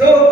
2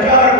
4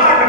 8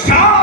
100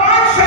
500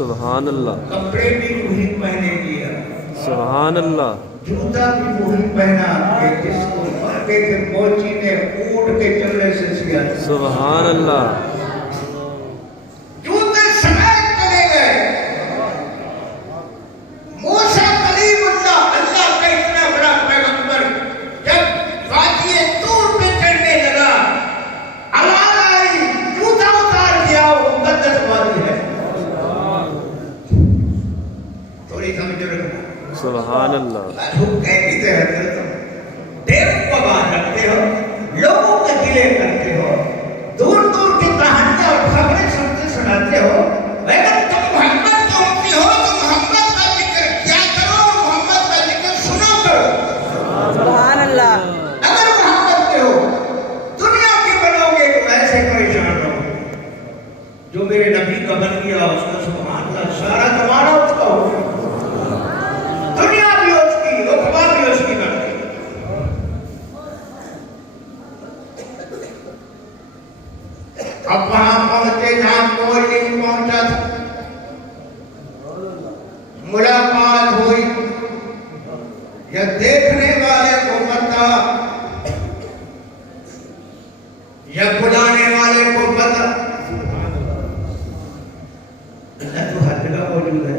سبحان اللہ کپڑے بھی وہی پہنے دیا، سبحان اللہ جوتا بھی وہی پہنا کہ جس کو مکے کے موچی نے اونٹ کے چلے سے سیا، سبحان اللہ جوتے سمیت چلے گئے۔ موسیٰ کلیم اللہ، اللہ کا اتنا بڑا پیغمبر، جب وادی طور پہ چڑھنے لگا، آواز آئی جوتا اتار دیا، وہ مقدس وادی ہے۔ تھوڑی سمجھ رکھنا، سبحان اللہ حکم کہتے ہیں تم دیو کو بات رکھتے ہو، لوگوں کے گلے کرتے ہو، دور دور کی کہانیاں اور خبریں سنتے سناتے ہو، اگر تم محمد کے امتی ہو تو محمد کا ذکر کیا کرو اور محمد کا ذکر سنا کرو۔ سبحان اللہ اگر محمد کے ہو دنیا کی بنو گے تو ایسے پریشان رہو، جو میرے نبی کا بن گیا اس کا سبحان اللہ سارا تمہارا اس کا ہو گیا، دنیا بھی اس کی، رقبہ بھی اس کی بن گئی۔ اب وہاں پہنچے جہاں کوئی نہیں پہنچا تھا، ملاقات ہوئی، یا دیکھنے والے کو پتا یا بلانے والے کو پتا، اللہ تو ہر جگہ موجود ہے،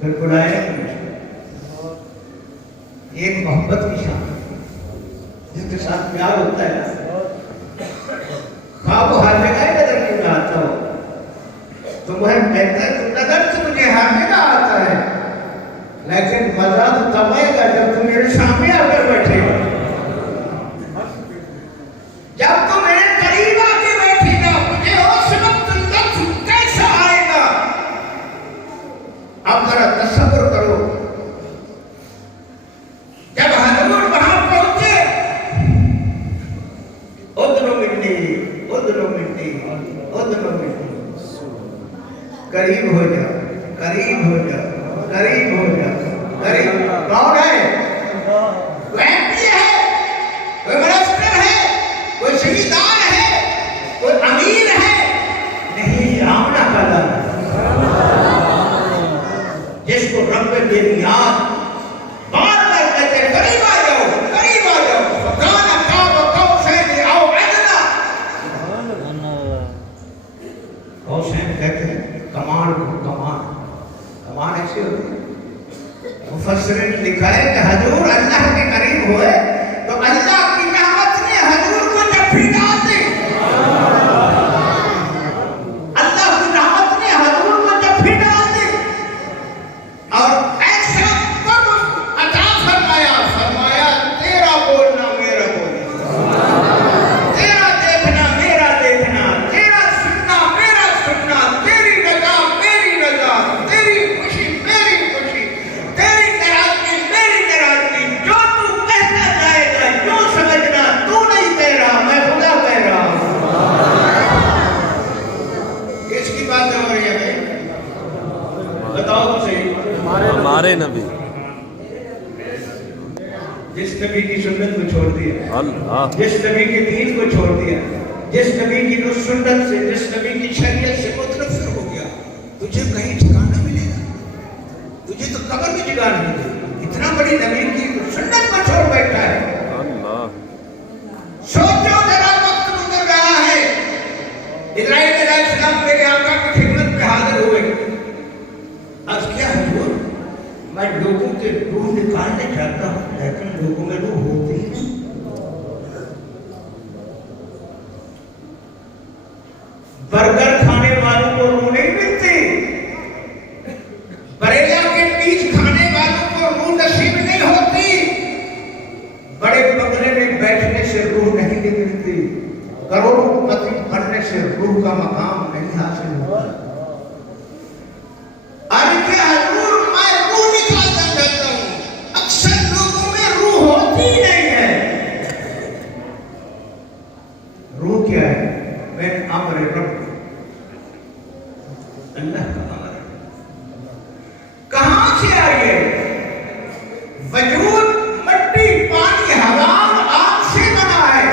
پھر بلائے ایک محبت کی شان جس کے ساتھ پیار ہوتا ہے، خواب ہر جگہ نظر کیوں نہ آتا ہو، تمہیں کہتا ہے تو نظر سے مجھے ہر جگہ آتا ہے، لیکن مزہ تو تب آئے گا جب تم میرے سامنے آ کر بیٹھے گا، جب تم میرے قریب آ کے بیٹھے گا مجھے اس وقت لطف کیسا آئے گا۔ اب ذرا تصور کرو، جب حضور وہاں پہنچے، ادنو منی ادنو منی ادنو منی، قریب ہو جا قریب ہو جا قریب ہو جا قریب۔ کون ہے؟ کوئی ایم پی ہے، کوئی منسٹر ہے، کوئی شہیدان ہے، کوئی امیر ہے؟ نہیں، آمنہ کا دار جس کو رب بے نیاز بار بار کہتے ہیں قریب آ جاؤ قریب آ جاؤ، فکان قاب قوسین او ادنی، قوسین کہتے ہیں کمان کو، کمان ایسے ہوتی ہے۔ مفسرین نے لکھا ہے کہ حضور اللہ کے قریب ہوئے تو اللہ کی رحمت نے حضور کو جفی ڈال دی، اللہ کی رحمت نے حضور کو جفی ڈال دی اور ایسا قرب عطا فرمایا، فرمایا تیرا بولنا میرا بولنا، تیرا دیکھنا میرا دیکھنا، تیرا سننا میرا سننا، تیری رضا میری رضا، تیری خوشی میری خوشی، تیری ناراضگی میری ناراضگی، جو تو کہتا جائے گا جو سمجھنا تو نہیں کہہ رہا، میں خدا کہہ رہا ہوں۔ کس کی باتیں ہو رہی ہیں بھائی؟ بتاؤ تو صحیح۔ ہمارے نبی جس نبی کی سنت کو چھوڑ دیا، اللہ جس نبی کے دین کو چھوڑ دیا، جس نبی کی سنت سے، جس نبی کی شریعت سے متنفر ہو گیا، تجھے کہیں ٹھکانہ ملے گا؟ تجھے تو قبر میں جگہ نہیں ملے گی، اتنا بڑی نبی کی سنت کو چھوڑ بیٹھا ہے۔ اللہ سوچو ذرا، وقت گزر رہا ہے، اسرائیل علیہ السلام میرے آقا کی خدمت میں حاضر ہوئے، عرض کیا حضور میں لوگوں کے روح نکالنے چاہتا ہوں لیکن لوگوں میں روح ہوتی ہی نہیں، برگر کھانے والوں کو روح نہیں ملتی، بریلا کے بیج کھانے والوں کو روح نصیب نہیں ہوتی، بڑے بنگلے میں بیٹھنے سے روح نہیں ملتی، کروڑوں پتی بننے سے روح کا مقام نہیں حاصل ہوتا۔ حضور میں روح نکالنا چاہتا ہوں، اکثر لوگوں میں روح ہوتی نہیں ہے۔ روح کیا ہے؟ میں امر رب، اللہ کا امر کہاں سے آئی ہے؟ وجود مٹی پانی ہوا اور آگ سے بنا ہے،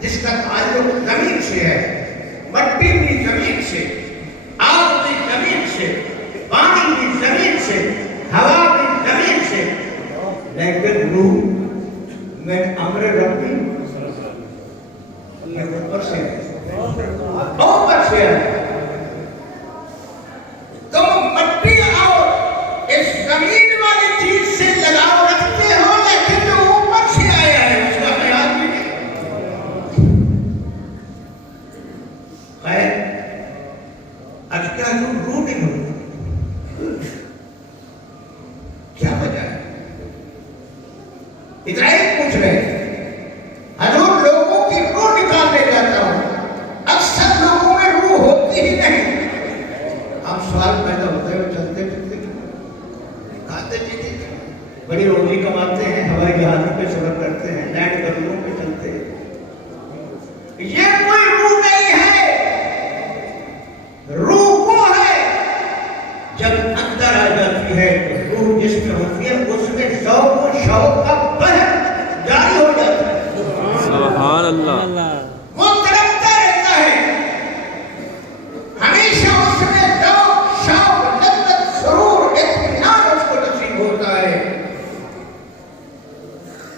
جس کا تعلق زمین سے ہے، مٹی بھی زمین سے، لیکن روح میں امر ربی یہ اوپر سے ہے، اوپر سے ہے۔ تم مٹی اور اس زمین والی چیز سے لگاؤ رکھتے ہو، لیکن جو اوپر سے آیا ہے اس کا خیال بھی نہیں۔ خیر آج کیا تم روح نہیں ہو؟ کیا وجہ ہے؟ اتنا ہی پوچھ رہے ہیں۔ حضور لوگوں کی روح نکالنے جاتا ہوں، اکثر لوگوں میں روح ہوتی ہی نہیں۔ آپ سوال پیدا ہوتے ہیں چلتے پھرتے کھاتے پیتے بڑی روزی کماتے ہیں، ہوائی جہازوں پہ سفر کرتے ہیں، لینڈ کرولوں پہ چلتے ہیں، یہ کوئی روح نہیں ہے۔ روح وہ ہے جب اندر آ جاتی ہے تو روح جس میں ہوتی ہے اس میں ذوق و شوق کا بہر جاری ہو جاتا ہے، سبحان اللہ، وہ تڑپتا رہتا ہے، ہمیشہ اس میں ذوق شوق لذت سرور اطمینان اس کو نصیب ہوتا ہے۔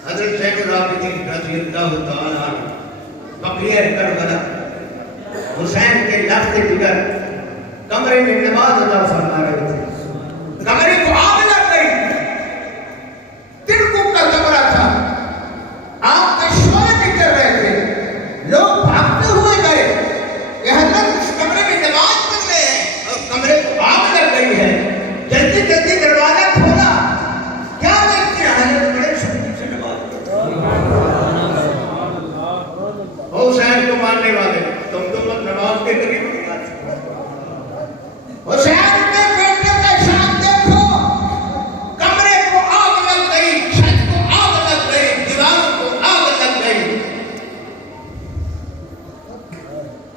حضرت زین العابدین رضی اللہ تعالیٰ عنہ بقیہ کربلا حسین کے لفظ جگر کمرے میں نماز ادا فرما رہے تھے، کمرے کو آگ لگ گئی، تڑکوں کا کمرہ تھا، آگ کے شعلے نکل رہے تھے، لوگ بھاگتے ہوئے گئے کہ حضرت اس کمرے میں نماز پڑھ رہے ہیں اور کمرے کو آگ لگ گئی ہے۔ جلدی جلدی دروازہ کھولا، کیا دیکھتے ہیں؟ حضرت بڑے شوق سے نماز پڑھ رہے ہیں۔ حسین کو ماننے والے تم تو نماز کے قریب نہیں آتے۔ حسین کے بیٹے کا شان دیکھو، کمرے کو آگ لگ گئی، چھت کو آگ لگ گئی، دیواروں کو آگ لگ گئی۔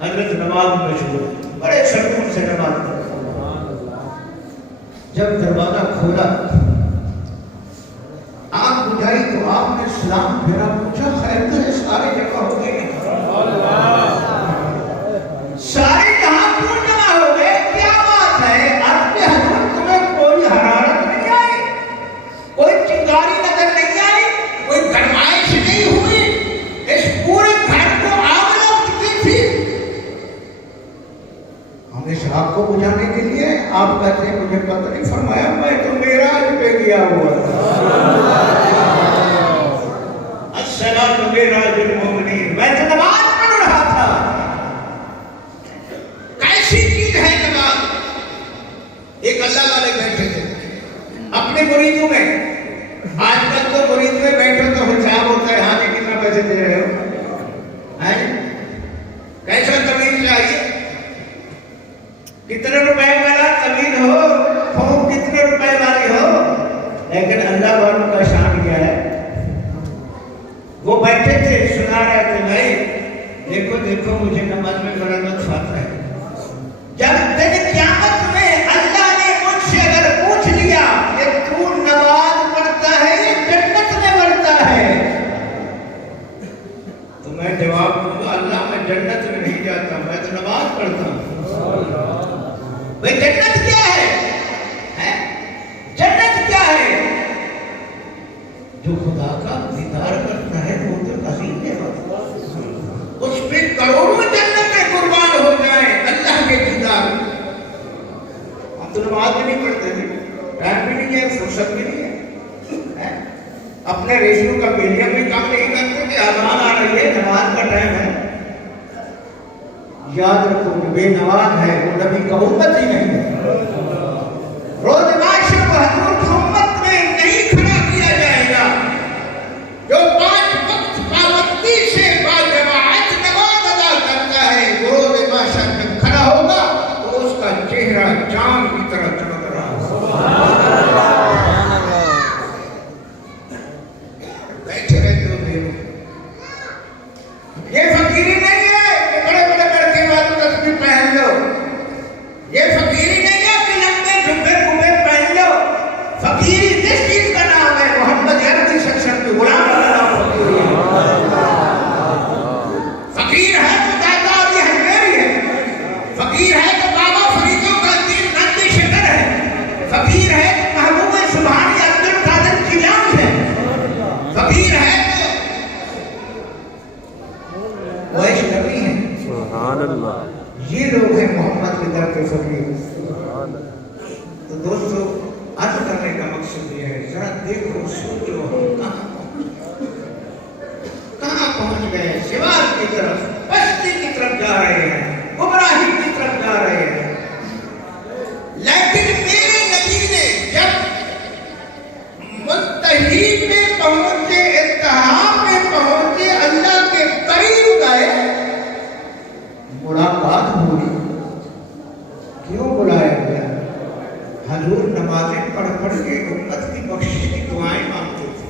حضرت نماز میں شروع بڑے سکون سے نماز پڑھی۔ جب دروازہ کھولا آگ بجھائی تو آپ نے سلام پھیرا، پوچھا خیر تو ہے؟ سارے جگہ ہو گئے، سارے یہاں کیوں جمع ہو گئے؟ کیا بات ہے؟ آپ کے حضور تمہیں کوئی حرارت نہیں آئی، کوئی چنگاری نظر نہیں آئی، کوئی گرمائش نہیں ہوئی، اس پورے گھر کو آگ لگ چکی تھی؟ ہم اس آگ کو بجھانے کے لیے آپ کہتے ہیں مجھے پتہ نہیں، فرمایا میں تو معراج پہ گیا ہوا تھا، الصلاۃ معراج المومنین، میں تو نماز پڑھ رہا تھا۔ کیسی چیز ہے نماز؟ ایک اللہ والے بیٹھے تھے اپنے مریدوں میں، آج کل تو مرید میں بیٹھے تو حساب ہوتا ہے، ہاں جی کتنا پیسے دے رہے ہو، کیسا تمیز چاہیے، کتنے روپے والا تمیز ہو، خوب کتنے روپے والی ہو، لیکن اللہ والوں کا شان کیا ہے؟ وہ بیٹھے تھے سنا رہے تھے، بھائی دیکھو دیکھو مجھے نماز میں بڑا لطف آتا ہے۔ جب دن قیامت میں اللہ نے مجھ سے اگر پوچھ لیا کہ تو نماز پڑھتا ہے یا جنت میں بڑھتا ہے، تو میں جواب دوں گا اللہ میں جنت میں نہیں جاتا، میں تو نماز پڑھتا ہوں۔ بھائی جنت کیا ہے؟ جنت کیا ہے؟ جو خدا کا دیدار کرتا ہے وہ تو عظیم نعمت، اس پہ کروڑوں جنتیں قربان ہو جائیں اللہ کے دیدار۔ ہم تو نماز بھی نہیں پڑھتے تھے، ٹائم بھی نہیں ہے، فرصت بھی نہیں ہے، اپنے ریشیو کا میڈیم بھی کم نہیں کرتے کہ اذان آ رہی ہے نماز کا ٹائم ہے۔ یاد رکھو کہ بے نماز ہے وہ نبی کا امت ہی نہیں ہے۔ روز معاشر کو حضور کی امت میں نہیں کھڑا کیا جائے گا۔ جو 5 وقت پابندی سے باجماعت نماز ادا کرتا ہے، وہ روز معاشر میں کھڑا ہوگا تو اس کا چہرہ چاند کی طرح چمک رہا ہوگا۔ بیٹھے رہتے ہو بھیرو، یہ فقیری نہیں ہے کہ بڑے بڑے لڑکے والوں تصویر پہن لو، یہ فقیری نہیں صغیر. تو دوستو عرض کرنے کا مقصد یہ ہے ذرا دیکھو سوچو ہم کہاں پہنچ گئے. سوال کی طرف پستی کی طرف جا رہے ہیں, گمراہی کی طرف جا رہے ہیں. لیکن میرے نبی نے جب منتہی میں پہنچے, انتہا میں پہنچے, اللہ کے قریب گئے, ملاقات ہوئی. کیوں بلایا گیا؟ حضور نمازیں پڑھ پڑھ کے امت کی بخشش کی دعائیں مانگتے تھے.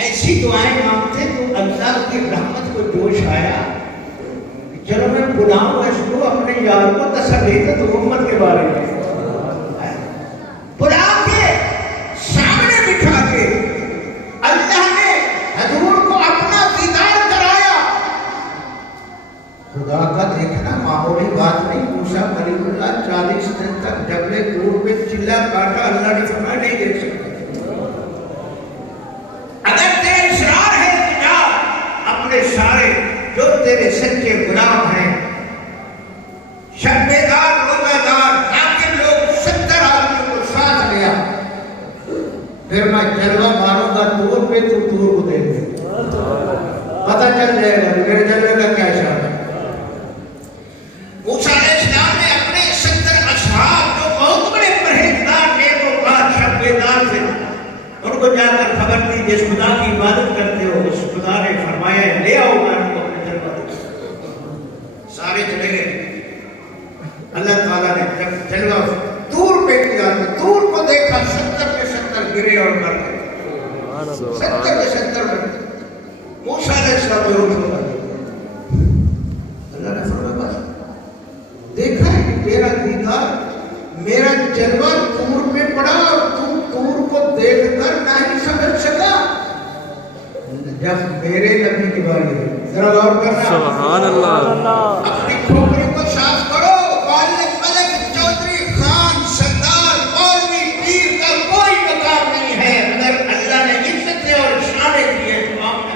ایسی دعائیں مانگتے تو اللہ کی رحمت کو جوش آیا. چلو میں بلاؤں اس کو, اپنے یار کو تسلی دے تو امت کے بارے میں بلا کے سامنے بٹھا کے اللہ نے حضور کو اپنا دیدار کرایا. خدا کا دیکھنا معمولی بات نہیں. موسیٰ کلیم اللہ 40 دن تک جبل طور پہ چلا کاٹا, اللہ نے فرمایا نہیں دیکھ سکتا. اگر تیرے اصرار ہے کہ جا اپنے سارے جو تیرے سچے غلام ہیں, شب بیدار روزہ دار ذاکر لوگ 70 آدمیوں کو ساتھ لیا, پھر میں جلوہ ماروں گا طور پہ تو طور کو دے دے, پتہ چل جائے گا میرے جلوے کا کیا شان ہے. موسیٰ علیہ السلام نے اپنے 70 اصحاب جو بہت بڑے پرہیزگار نیکوکار شب بیدار تھے, ان کو جا کر خبر دی جس خدا کی عبادت کرتے ہو اس خدا نے فرمایا لے آؤ میں ان کو اپنے جلوہ دے. سارے چلے گئے. اللہ تعالیٰ نے جب جلوہ دور پہ کیا تو دور کو دیکھا 70 کے 70 گرے اور مر گئے. 70 کے 70 مر گئے. موسیٰ علیہ السلام بے ہوش ہو گئے. اللہ نے فرمایا بس دیکھا ہے کہ تیرا دیدار میرا جلوہ دور میں پڑا اور تم دور کو دیکھ کر نہیں سمجھ سکا. جب میرے نبی کی باری ہے ذرا غور کرنا. سبحان اللہ. اپنی کھوپڑی کو صاف کرو. والد ملک چودھری خان سردار مولوی پیر کا کوئی مقام نہیں ہے. اگر اللہ نے عزتیں اور شانیں دی ہیں تو آپ نے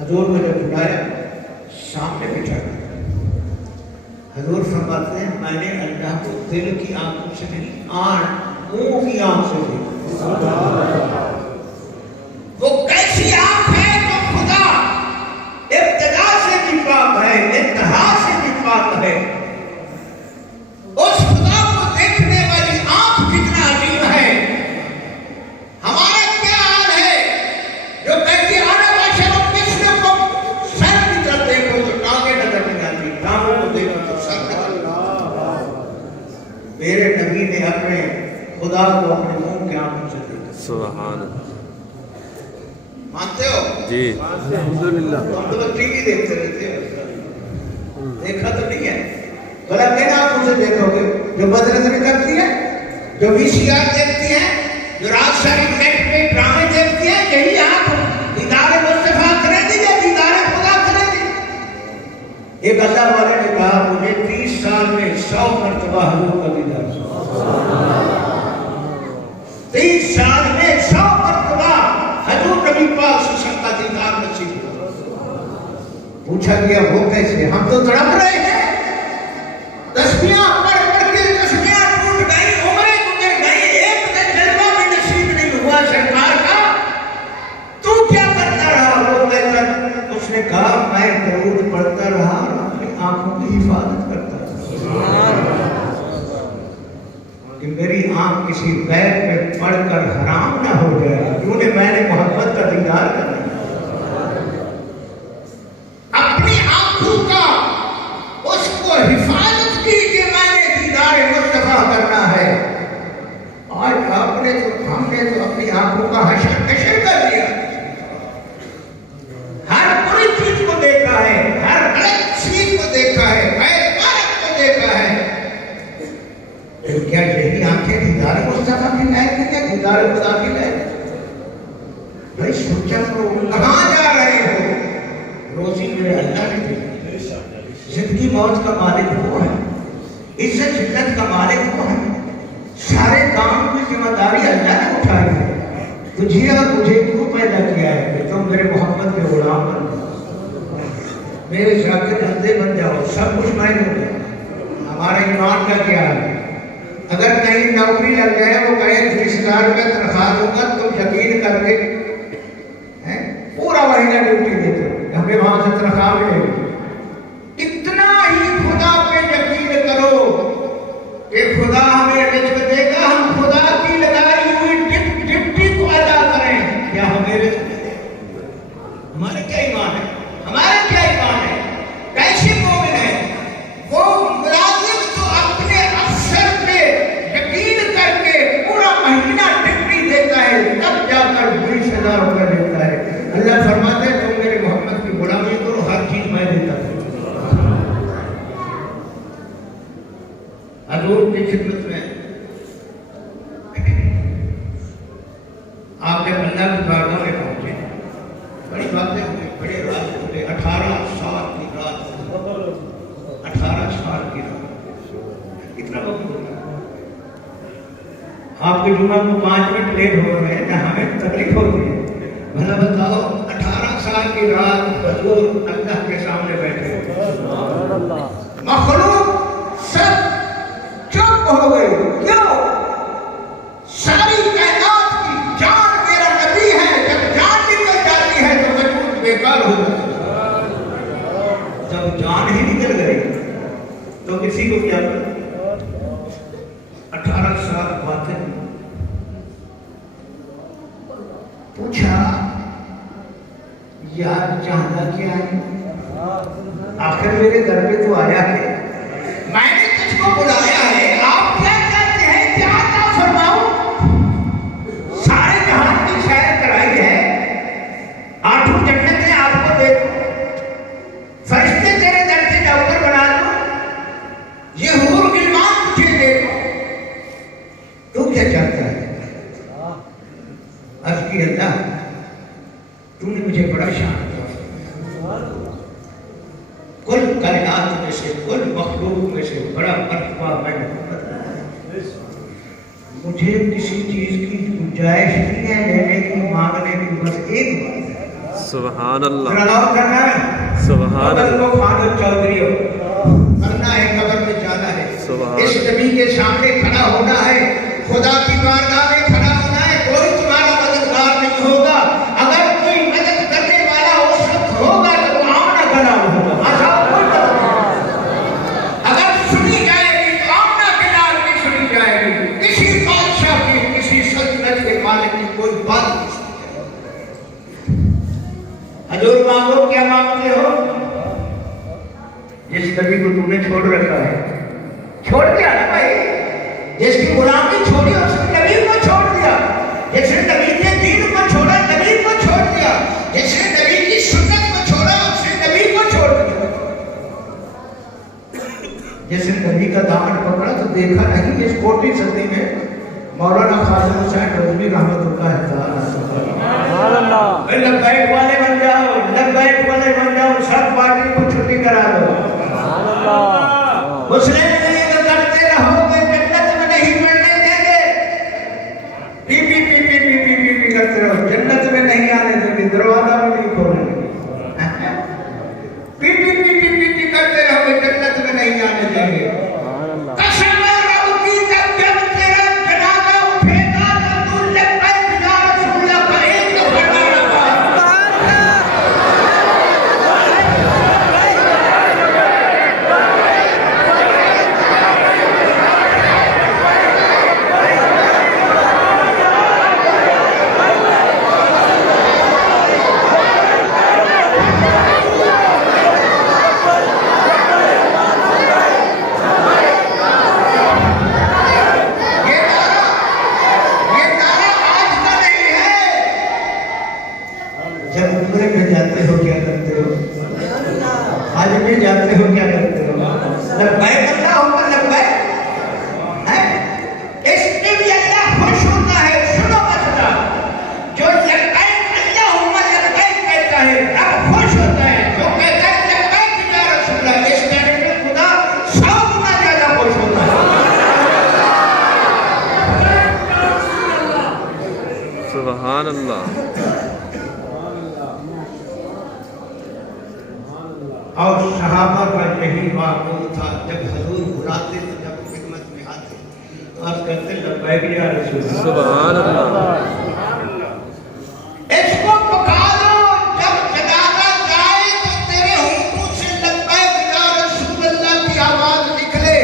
حضور نے جب بلایا سامنے بٹھا دیا. حضور فرماتے ہیں میں نے اللہ کو دل کی آنکھوں سے نہیں, منہ کی آنکھ سے دیکھا. وہ کیسی آنکھ ہے جو خدا ابتدا سے بھی پاک ہے, انتہا سے بھی پاک ہے. اس خدا کو دیکھنے والی آنکھ کتنا عظیم ہے. ہمارا کیا حال ہے جو کہتی آنے باشر و کسنے کو سر کی طرف دیکھو تو ٹانگیں نظر نہیں آتی, ٹانگوں کو دیکھو تو سر نظر نہیں آتی. میرے نبی نے اپنے خدا کو اپنے منہ کی آنکھوں سے دیکھا. سبحان اللہ. مانتے ہو؟ جی الحمدللہ. ہم تو ٹی وی دیکھتے رہتے ہیں, دیکھا تو نہیں ہے. بھلا کیا آنکھوں سے دیکھو گے جو بد نظری کرتی ہے, جو وی سی آر دیکھتی ہے, جو رات ساری نیٹ پہ ڈرامے دیکھتی ہے, یہی آنکھ دیدار مصطفیٰ کرے گی یا دیدار خدا کرے گی؟ ایک اللہ والے نے کہا مجھے 30 سال میں 100 مرتبہ حضور کا دیدار. 30 سال میں 100 مرتبہ حضور نبی پاک صلی اللہ علیہ وسلم کا دیدار نصیب ہوا. پوچھا گیا وہ کیسے؟ ہم تو تڑپ رہے ہیں, تسبیحاں پڑھ پڑھ کے تسبیحاں ٹوٹ گئی, عمریں گزر گئی, ایک دن جلوہ بھی نصیب نہیں ہوا سرکار کا. تو کیا کرتا رہا؟ وہ کہتا, اس نے کہا میں درود پڑھتا رہا اور اپنی آنکھوں کی حفاظت کرتا رہا کہ میری آنکھ کسی غیر پہ پڑھ کر حرام نہ ہو جائے, کیونکہ میں نے محبت کا دیدار کرنا. اپنی آنکھوں کا اس کو حفاظت کی کہ میں نے دیدار مصطفیٰ کرنا ہے. آج ہم نے تو اپنی آنکھوں کا حشر کشر کر دیا. ہر بری چیز کو دیکھا ہے, ہر غلط چیز کو دیکھا ہے, غیر مالک کو دیکھا ہے. تو کیا یہی آنکھیں دیدار مصطفیٰ کی لائق ہے یا دیدار خدا کی لائق ہے؟ بھائی سوچا کرو کہاں جا رہے ہو. روزی میرے اللہ نے دی, زندگی موت کا مالک وہ ہے, عزت ذلت کا مالک وہ ہے. سارے کام کی ذمہ داری اللہ نے اٹھائی ہے. تجھے اور مجھے کیوں پیدا کیا ہے کہ تم میرے محمد کے غلام بن جاؤ، میرے شاکر بندے بن جاؤ، سب کچھ میں دوں گا۔ ہمارا ایمان کا کیا ہے؟ اگر کہیں نوکری لگ جائے، وہ کہے 30,000 روپے تنخواہ دوں گا، تم یقین کر کے پورا مہینہ ڈیوٹی دیتے ہو، ہمیں وہاں سے تنخواہ ملے گی۔ اتنا ہی خدا پہ یقین کرو کہ خدا ہمیں رزق دے گا، ہم خدا کی لگائی ہوئی ڈپٹی کو ادا کریں، کیا ہمیں رزق دے گا؟ ہمارا کیا ایمان ہے؟ ہمارا کیا ایمان ہے؟ کیسے مومن ہے وہ ملازم جو اپنے افسر پہ یقین کر کے پورا مہینہ ڈپٹی دیتا ہے، تب جا کر 20,000 روپے دیتا ہے۔ اللہ فرماتے ہیں تم میرے محمد کی غلامی کرو، ہر چیز میں دیتا ہوں۔ حضور کی خدمت میں آپ جب اللہ کی بارگاہ میں پہنچے، بڑی باتیں ہوئی، بڑے راز ہوئے۔ 18 سال کی رات، 18 سال کی رات، کتنا وقت ہو گیا؟ آپ کے جمعہ کو 5 منٹ لیٹ ہو رہے ہیں، ہمیں تکلیف ہوتی ہے۔ بھلا بتاؤ، 18 سال کی رات حضور اللہ کے سامنے بیٹھے، مخلوق سب چپ ہو گئی۔ کیوں؟ ساری کائنات کی جان میرا نبی ہے، جب جان نکل جاتی ہے تو وجود بیکار ہو جاتا ہے۔ جب جان ہی نکل گئی تو کسی کو کیا کرے؟ 18 سال باتیں پوچھا، یار چاہتا کیا ہے؟ آخر میرے گھر پہ تو آیا ہے، میں نے تجھ کو بلایا ہے، آپ کیا چاہتے ہیں؟ کیا عطا فرماؤں؟ سارے جہان کی سیر کرائی ہے، 8 جنتیں آپ کو دے دوں، فرشتے تیرے در سے نوکر بنا دوں، یہ حور غلمان تجھے دے دوں، تو کیا چاہتا ہے؟ عرض کی اللہ تو نے مجھے بڑا شان دیا، کل کائنات میں سے، کل مخلوق میں سے بڑا مرتبہ میں نے، مجھے کسی چیز کی گنجائش نہیں ہے لینے کی، مانگنے کی، بس ایک بات ہے۔ سبحان اللہ، غور کرنا ہے، سبحان قبر اللہ، کو خالد چودھری ہو کرنا ہے، قبر میں جانا ہے، سبحان اس نبی کے سامنے کھڑا ہونا ہے، خدا کی بارگاہ میں کھڑا ہونا ہے، کوئی تمہارا مددگار نہیں ہوگا۔ اگر کوئی مدد کرنے والا اس وقت ہوگا تو آمنا گلا ہوگا، اگر سنی جائے گی تو آمنا گلا کی سنی جائے گی، کسی بادشاہ کی، کسی سلطنت کے مالک کی کوئی بات نہیں سنی۔ حضور مانگو، کیا مانگتے ہو؟ جس نبی کو تم نے چھوڑ رکھا ہے، چھوڑ دیا نا بھائی، جس کی غلامی چھوڑی اس نے نبی کو چھوڑ دیا، جس نے نبی کے دین کو چھوڑا نبی کو چھوڑ دیا، جس نے نبی کی سنت کو چھوڑا اس نے نبی کو چھوڑ دیا، جس نے نبی کا دامن پکڑا تو دیکھا نہیں اس 40 صدی میں مولانا خواجہ حسین رضوی رحمۃ اللہ تعالیٰ سبحان اللہ، لبیک والے بن جاؤ، لبیک والے بن جاؤ، سب پارٹی کو چھٹی کرا دو، سبحان اللہ، مسلم کرتے رہو گے جنت میں نہیں بڑھنے دیں گے، پی پی پی پی پی پی پی پی کرتے رہو، جنت میں نہیں آنے دیں گے، دروازہ بھی نہیں کھولیں گے، پی پی پی پی پی پی کرتے رہو گے، جنت میں نہیں آنے دیں گے۔ سبحان اللہ، قسم ہے رب کی جب تیرا جنازہ اٹھے گا تو تو لبیک یا رسول اللہ کا ایک دفعہ نعرہ مار۔ سبحان اللہ. اور صحابہ کا یہی معمول تھا، جب حضور بلاتے تو جب خدمت میں آتے تو آپ کہتے لبیک یا رسول اللہ. سبحان اللہ. اس کو پکارو، جب جنازہ جائے تو تیرے ہونٹوں سے لبیک یا رسول اللہ کی آواز نکلے.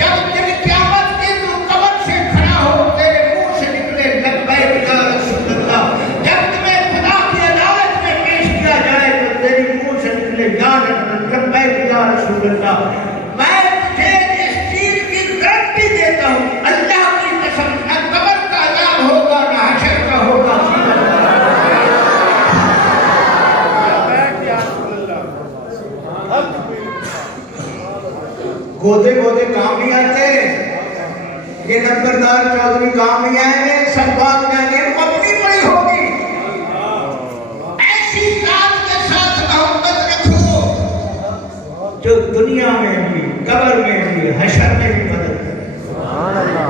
جب دن قیامت کے تو قبر سے کھڑا ہو تیرے منہ سے نکلے لبیک یا رسول اللہ. جب تمہیں خدا کی عدالت میں پیش کیا جائے تو تیرے منہ سے نکلے یا لبیک یا رسول اللہ. میں تجھے اس چیز کی گارنٹی دیتا ہوں، اللہ کی قسم، نہ قبر کا عذاب ہوگا نہ حشر کا ہوگا. گودے گودے کام نہیں آتے، یہ نمبردار چودھری کام نہیں آئے گے، سب بات کہیں گے اپنی پڑی ہوگی. ایسی ذات کے ساتھ محبت رکھو جو دنیا میں بھی، قبر میں بھی، حشر میں بھی مدد کرے. سبحان اللہ.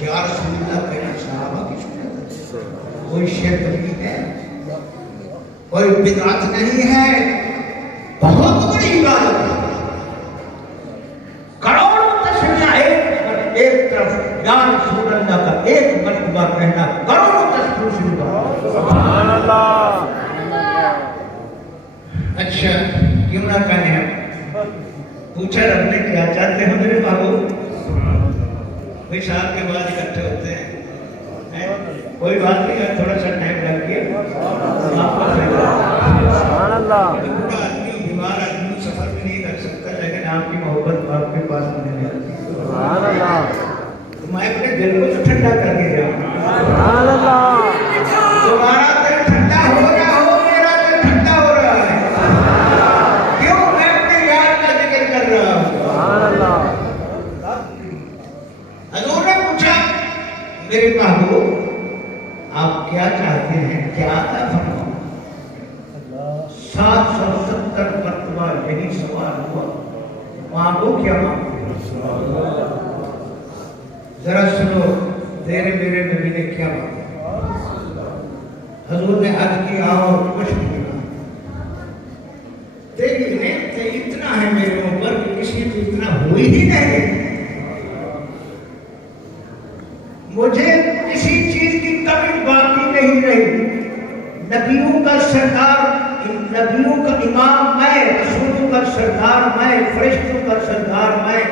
یا رسول اللہ کہنا صحابہ کی سنت ہے. کوئی شرک نہیں ہے، کوئی بدعت نہیں ہے، بہت بڑی عبادت ہے. کروڑوں تسبیحاں ایک طرف، یا رسول اللہ کا ایک مرتبہ کہنا کروڑوں تسبیحوں سے بڑا. سبحان اللہ. اچھا کیوں نہ کہیں ہم؟ پوچھا رب نے کیا چاہتے ہو میرے بابو؟ کوئی سال کے بعد اکٹھے ہوتے ہیں، کوئی بات نہیں ہے، تھوڑا سا ٹائم لگ گیا. سبحان اللہ. بوڑھا آدمی، بیمار آدمی سفر بھی نہیں کر سکتا، لیکن آپ کی محبت آپ کے پاس نہیں آتی. سبحان اللہ. تو میں اپنے دل کو تو ٹھنڈا کر کے جاؤں. سبحان اللہ. تمہارا دل ٹھنڈا ہو رہا ہو، میرا دل ٹھنڈا ہو رہا ہے. کیوں؟ میں اپنے یار کا ذکر کر رہا ہوں. سبحان اللہ. حضور نے پوچھا میرے محبوب آپ کیا چاہتے ہیں، کیا عطا فرماؤں؟ 770 مرتبہ یہی سوال ہوا، مانگو کیا مانگو؟ ذرا سنو تیرے میرے نبی نے کیا مانگا. حضور نے عرض کیا اور کچھ نہیں کہا. تیری نعمت اتنا ہے میرے اوپر کہ کسی کو اتنا ہوئی ہی نہیں. مجھے کسی چیز کی کمی باقی نہیں رہی. نبیوں کا سردار، نبیوں کا امام میں، رسولوں کا سردار میں، فرشتوں کا سردار میں.